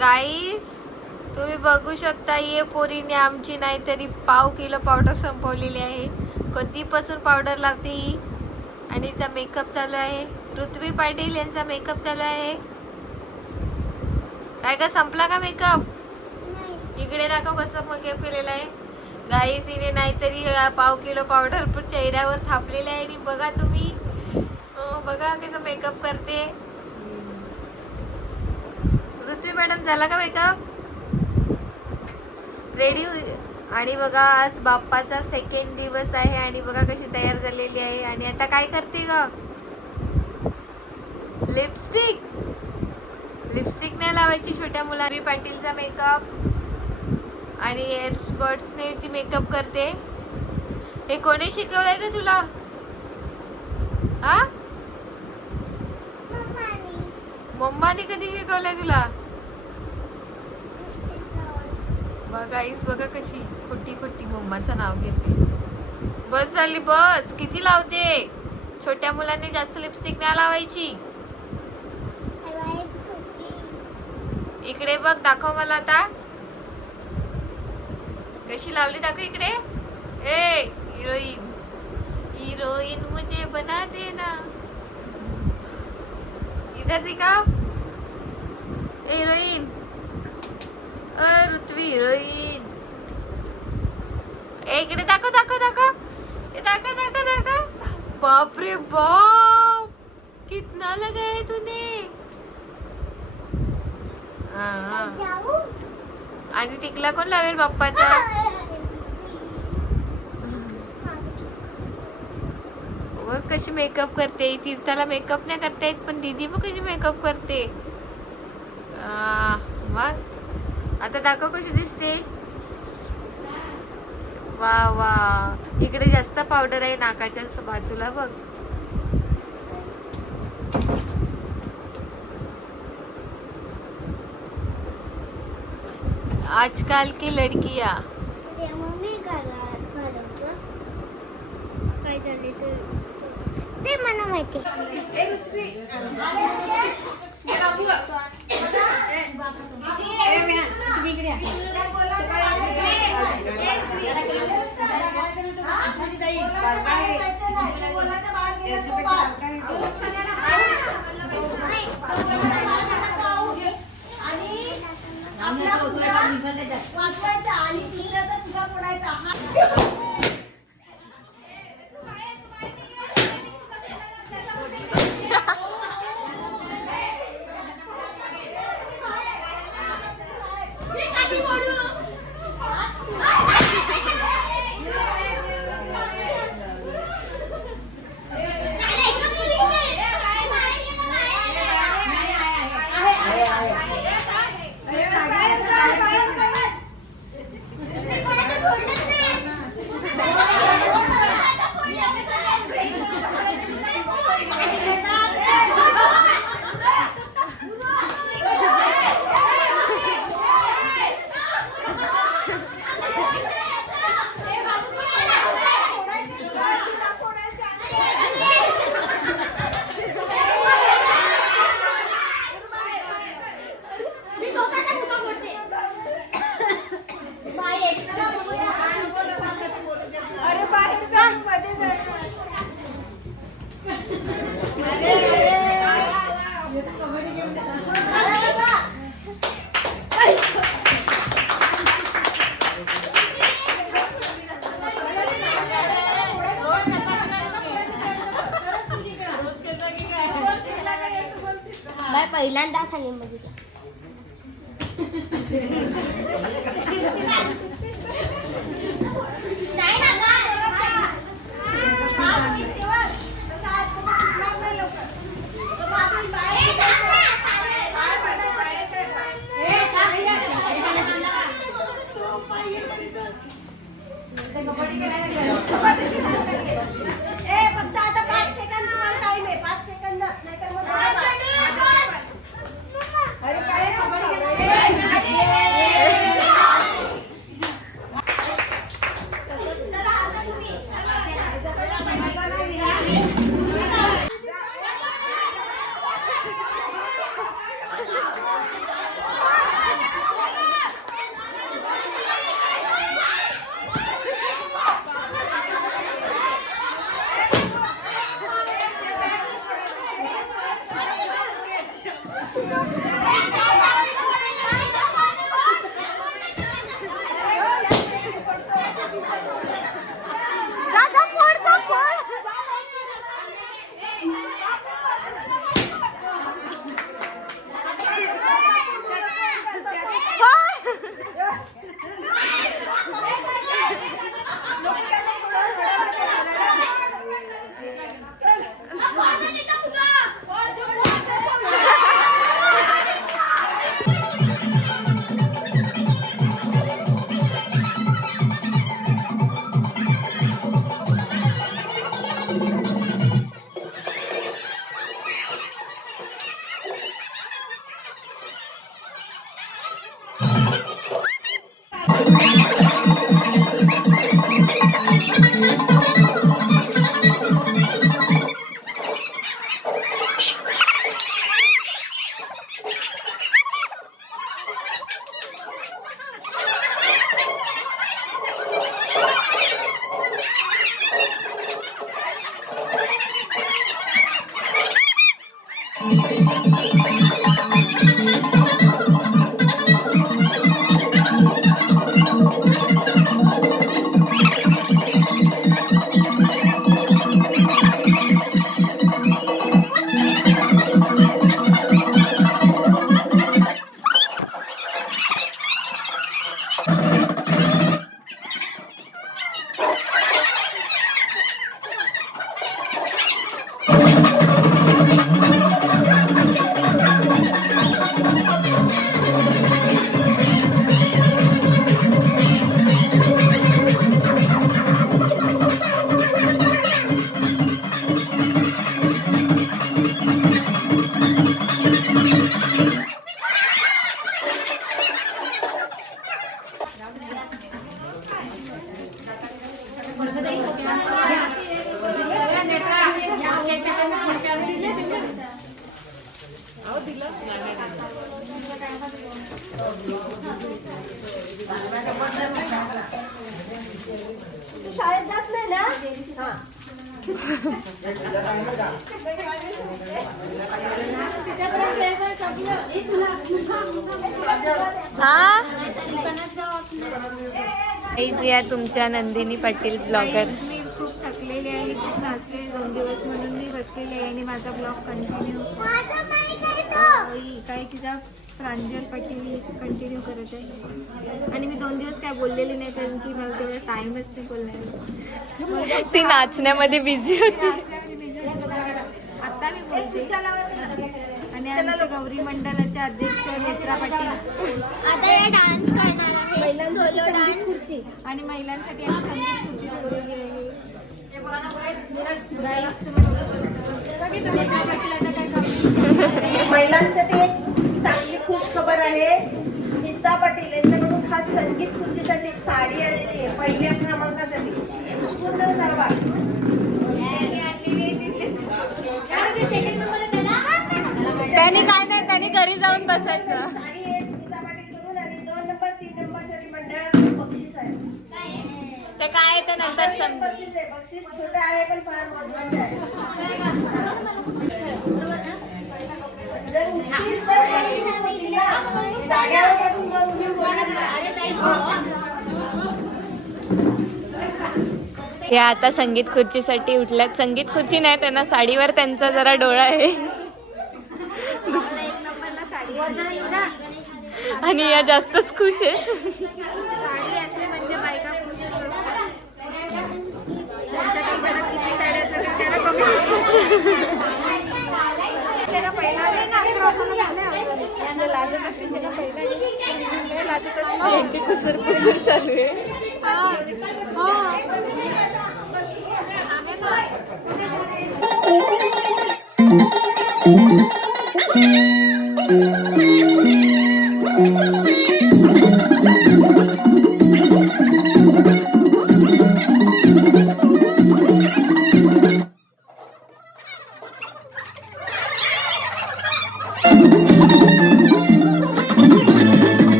गाईस तुम्ही बघू शकता, ये पोरीने आमची नाहीतरी पाव किलो पावडर संपवलेली आहे. कधीपासून पावडर लावते ही. आणि हिचा मेकअप चालू आहे. ऋत्वी पाटील यांचा मेकअप चालू आहे. काय का संपला का मेकअप? इकडे दाखव कसं मेकअप केलेला आहे. गाईस हिने नाहीतरी पाव किलो पावडर पण चेहऱ्यावर थापलेला आहे. आणि बघा तुम्ही, बघा कसं मेकअप करते. ऋत्वी मॅडम झाला का मेकअप? रेडी. आणि बघा आज बाप्पाचा सेकंड दिवस आहे. आणि बघा कशी तयार झालेली आहे. आणि आता काय करते ग? लिपस्टिक. लिपस्टिक नाही लावायची छोट्या मुलांनी. पाटीलचा मेकअप आणि एअरबड्सने ती मेकअप करते. हे कोणी शिकवलंय का तुला? हा, मम्माने कधी शिकवलंय तुला? बघा बघा कशी खोटी खोटी मम्माचं नाव घेते. बस झाली बस. किती लावते? छोट्या मुलांनी जास्त लिपस्टिक नाही लावायची. इकडे बघ, दाखव मला आता कशी लावली. दाखव इकडे. ए हिरोईन, हिरोईन मुझे बना देना. इधर दिखाओ. ए हिरोईन. ऋत्वी हिरोईन. इकडे दाखव दाखव दाखव. दाखव दाखव दाखव. बाप रे बाप, कितना लगाया तूने. आणि टिकला कोण लावेल बाप्पाचा? बघ कशी मेकअप करते. तीर्थाला मेकअप नाही करता येत, पण दीदी बघ कशी मेकअप करते. मग आता दाखव कशी दिसते. वा वा. इकडे जास्त पावडर आहे नाकाच्या बाजूला बघ. आजकाल की लड़कियां. ते मला माहिती. पहिल्यांदा सांगेन बघितलं. फक्त आता 5 सेकंद तुम्हाला टाइम आहे. 5 सेकंद नाहीतर मग तू शाळेत जात नाही ना? हा. या तुमच्या नंदिनी पाटील ब्लॉगर. मी खूप थकलेली आहे, खूप नाचले 2 दिवस म्हणून मी बसलेली आहे आणि माझा ब्लॉग कंटिन्यू काय तिचा प्रांजल पाटील कंटिन्यू करत आहे. आणि मी 2 दिवस काय बोललेली नाही कारण की मला तेवढा टाइमच नाही बोलण्याला. ती नाचण्यामध्ये बिझी होती. आता मी बोलते. आणि आमच्या गौरी मंडळाचे अध्यक्ष नेत्रा पाटील आता या डान्स करणार आहे, सोलो डान्स. आणि महिलांसाठी आम्ही संगीत खुर्ची ठेवलेली आहे. नेत्रा पाटील आता काय करणार? महिलांसाठी एक चांगली खुश खबर आहे. सुनीता पाटील यांच्याकडून खास संगीत खुर्चीसाठी साडी आलेली आहे, पहिल्या क्रमांकासाठी. उत्स्फूर्त सहभाग. त्यांनी काय नाही, त्यांनी घरी जाऊन बसायचं. साडी आहे सुनीता पाटील कडून आणि 2 नंबर 3 नंबरसाठी मंडळाचं बक्षीस आहे. ते काय ते नंतर समजेल. बक्षीस आहे, बक्षीस छोटं आहे पण फार महत्वाचं आहे. जर उठतील तर जाग्यावर बसून जर उभी हे आता संगीत खुर्चीसाठी उठल्यात. संगीत खुर्ची नाही, त्यांना साडीवर त्यांचा जरा डोळा आहे. आणि या जास्तच खुश आहे. साडी असली म्हणजे बायका खुशच असतात. त्यांच्याकडे मला किती साडी असल्या तरी त्यांना कमी असतात. त्याला पहिला नाही ना, लाजत असेल त्याला पहिला लाजत असेल. यांची कुसूर पुसूर चालू आहे.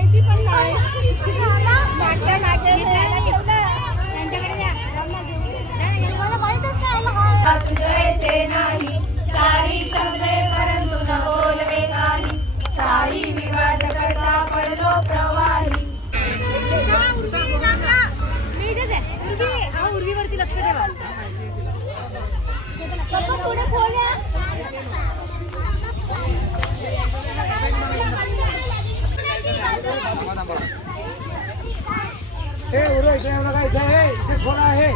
माहिती पण नाही. मागच्या मागे त्यांच्याकडे द्या. मला माहितच नाही. नाही सारी समजे परंतु न बोलवे काही सारी विवाद करता पडलो प्रवाही उर्वीवरती लक्ष ठेवा. पुढे खोल्या. हे उरे इथे बघा, इथे थोडा आहे.